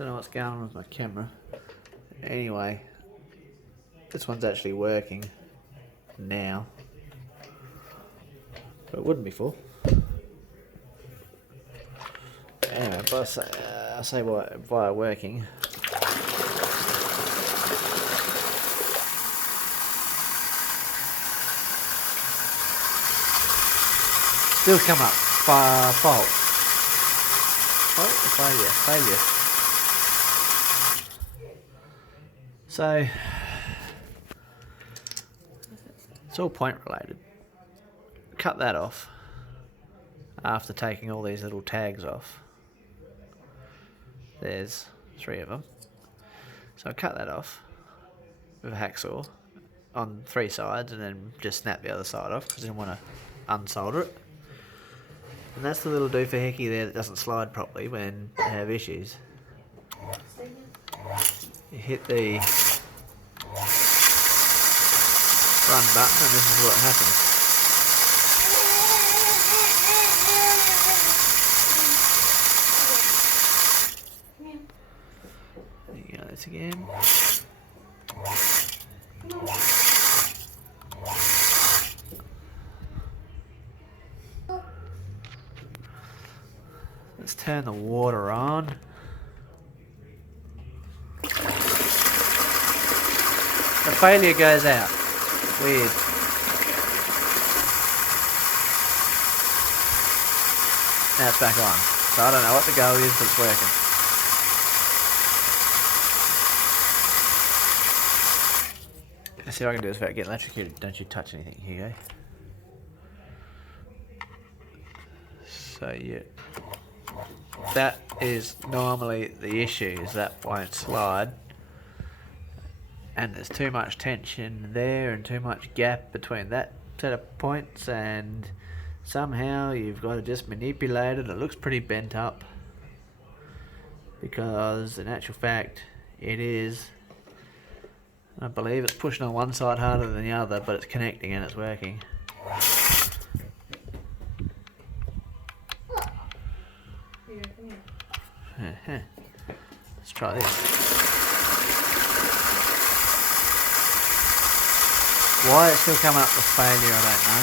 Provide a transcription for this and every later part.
Don't know what's going on with my camera. Anyway, this one's actually working now. But it wouldn't before. Anyway, but I say via working. Still come up. Fault. Fault or failure? So, it's all point related. Cut that off after taking all these little tags off. There's 3 of them. So I cut that off with a hacksaw on 3 sides and then just snap the other side off because I didn't want to unsolder it. And that's the little doohickey there that doesn't slide properly when you have issues. You hit the run button and this is what happens. There you go, this again. Let's turn the water on. The failure goes out. Weird. Now it's back on. So I don't know what the go is, but it's working. Let's see what I can do this without getting electrocuted. Don't you touch anything, Hugo. So yeah. That is normally the issue, is that won't slide. And there's too much tension there and too much gap between that set of points, and somehow you've got to just manipulate it. It looks pretty bent up because in actual fact it is, I believe it's pushing on one side harder than the other, but it's connecting and it's working. Let's try this. Why it's still coming up with failure, I don't know.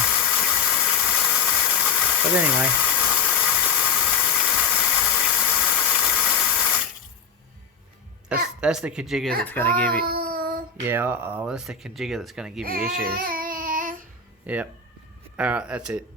But anyway. That's the conjigger that's going to give you... Yeah, that's the conjigger that's going to give you issues. Yep. Alright, that's it.